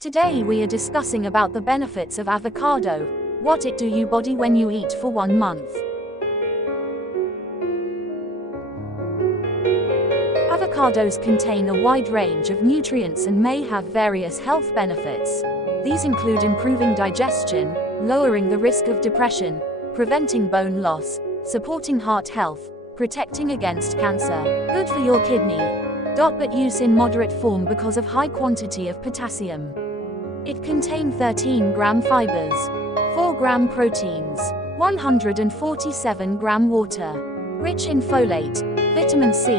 Today we are discussing about the benefits of avocado, what it do you body when you eat for 1 month. Avocados contain a wide range of nutrients and may have various health benefits. These include improving digestion, lowering the risk of depression, preventing bone loss, supporting heart health, protecting against cancer, good for your kidney, but use in moderate form because of high quantity of potassium. It contains 13 gram fibers, 4 gram proteins, 147 gram water. Rich in folate, vitamin C,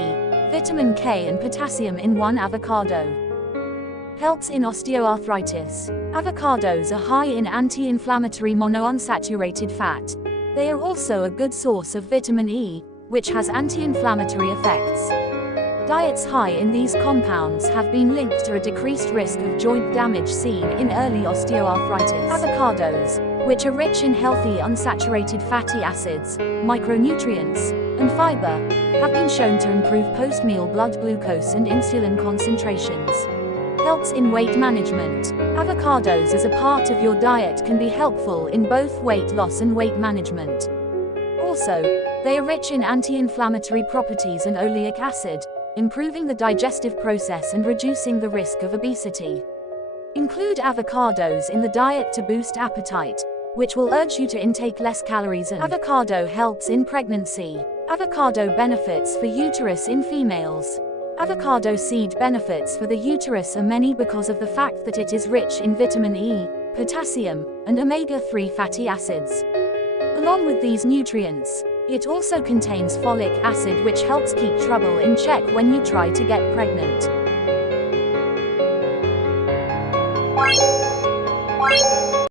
vitamin K and potassium in one avocado. Helps in osteoarthritis. Avocados are high in anti-inflammatory monounsaturated fat. They are also a good source of vitamin E, which has anti-inflammatory effects. Diets high in these compounds have been linked to a decreased risk of joint damage seen in early osteoarthritis. Avocados, which are rich in healthy unsaturated fatty acids, micronutrients, and fiber, have been shown to improve post-meal blood glucose and insulin concentrations. Helps in weight management. Avocados as a part of your diet can be helpful in both weight loss and weight management. Also, they are rich in anti-inflammatory properties and oleic acid, improving the digestive process and reducing the risk of obesity. Include avocados in the diet to boost appetite, which will urge you to intake less calories. And avocado helps in pregnancy. Avocado benefits for uterus in females. Avocado seed benefits for the uterus are many because of the fact that it is rich in vitamin E, potassium, and omega-3 fatty acids. Along with these nutrients, it also contains folic acid, which helps keep trouble in check when you try to get pregnant.